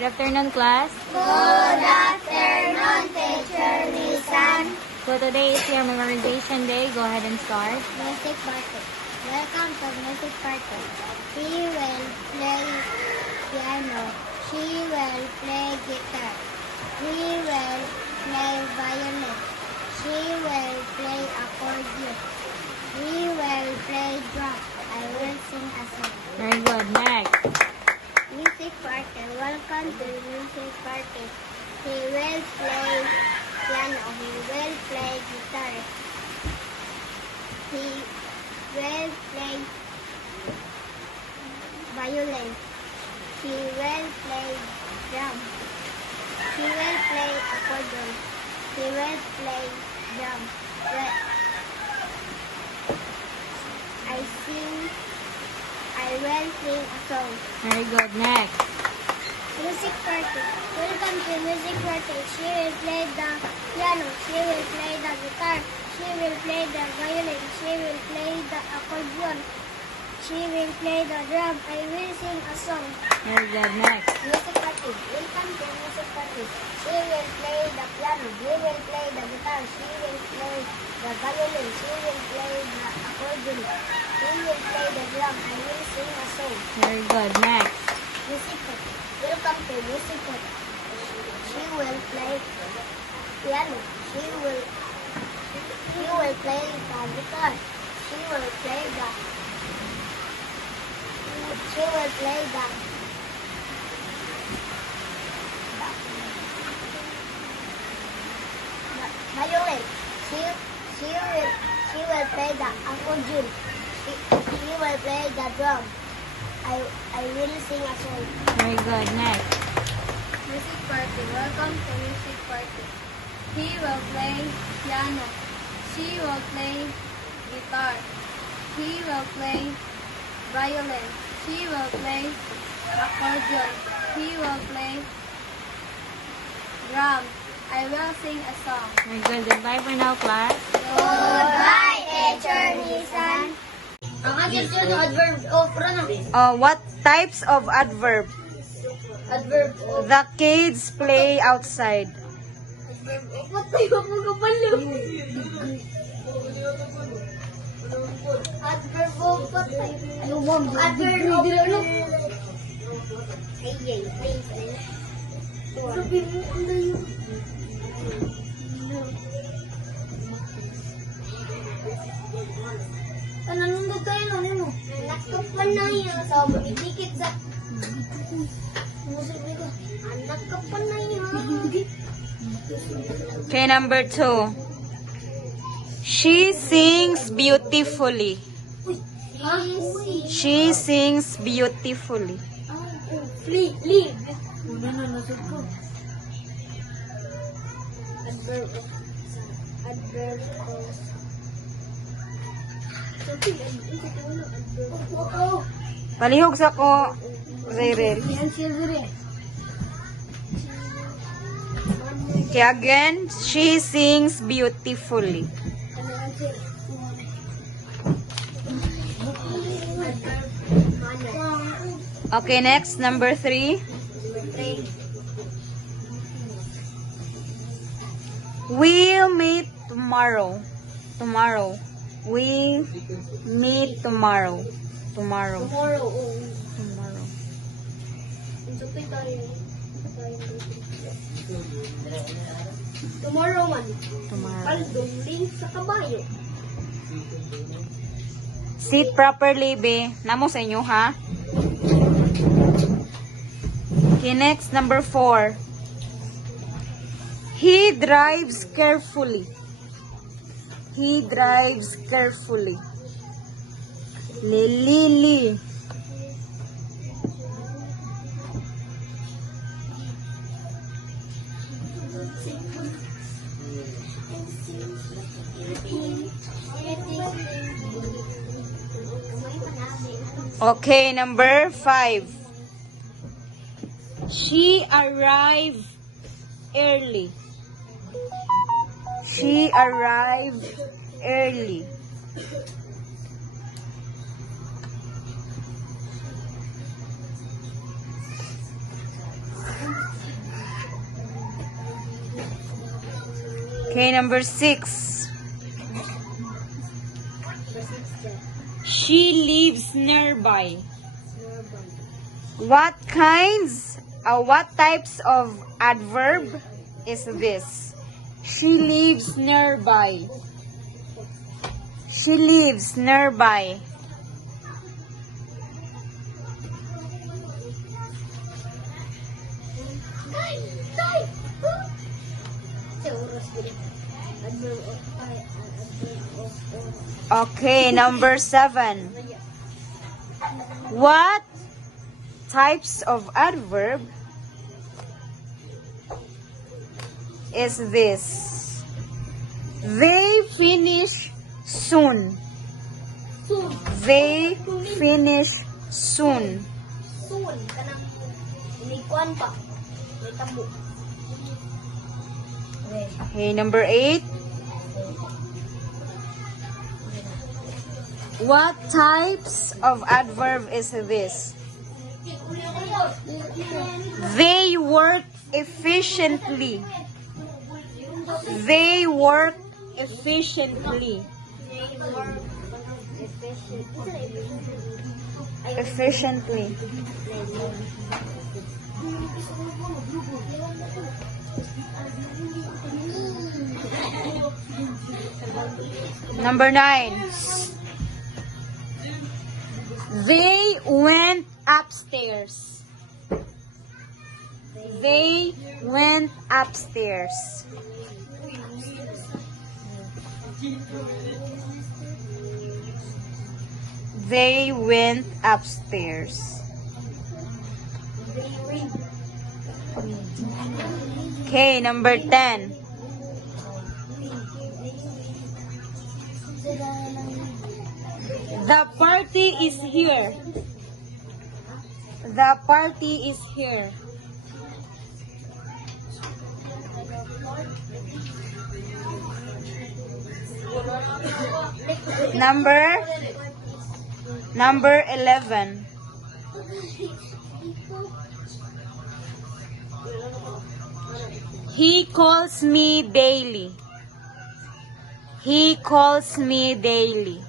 Good afternoon, class. Good afternoon, Teacher Lisan. So today is your memorization day. Go ahead and start. Music party. Welcome to music party. She will play piano. She will play guitar. He will play violin. She will play accordion. He will play drum. I will sing a song. Very good. Next. Music party. Welcome to music party. He will play piano. He will play guitar. He will play violin. He will play drum. He will play accordion. He will play drum. I will sing a song. Very good. Next. Music party. Welcome to music party. She will play the piano. She will play the guitar. She will play the violin. She will play the accordion. She will play the drum. I will sing a song. Very good. Next. Music party. Welcome to music party. She will play the piano. He will play the guitar. She will play the violin. She will play the accordion. He will play the drum. I will sing a song. Very good. Next. Music party. Welcome to music party. She will play piano. She will play the guitar. She will play the violin. She will play the accordion. She will play the drum. I will sing a song. Very good. Next. Music party. Welcome to music party. He will play piano. She will play guitar. He will play violin. She will play accordion. He will play drum. I will sing a song. Very good. Goodbye for now, class. Goodbye, Teacher Nisan. Ang akin siya adverb of ano? What types of adverb? Adverb of The kids play outside. patay ako kapalo. Adverb of patay. Adverb of ay. Sabi mo, ano yun? Nanundog kayo na nino. Naktupan na yun. So, magdikit sa... Anak ka pa na yun. Okay, number 2. She sings beautifully. She sings beautifully. Leave. Nasod ko. Adverb of... Palihog sa ko, Zairel. Okay, again, she sings beautifully. Okay, next, number 3. We'll meet tomorrow. Tomorrow. We meet tomorrow. Tomorrow. Tomorrow. Tomorrow man. Tomorrow. Paldungling sa kabayo. Sit properly, be. Namo sa inyo, ha? Okay, next, number 4. He drives carefully. He drives carefully. Lili. Okay, number 5. She arrived early. She arrived early. Okay, number 6. She lives nearby. What types of adverb is this? She lives nearby. She lives nearby. Okay, number 7. What types of adverb is this? They finish soon. They finish soon. Soon. Kanang inikuan pa. May tabo. Okay, number 8. What types of adverb is this? They work efficiently. They work efficiently. Efficiently. Number 9. They went upstairs. They went upstairs. They went upstairs. Okay, number 10. The party is here. The party is here. Number 11. He calls me daily. He calls me daily.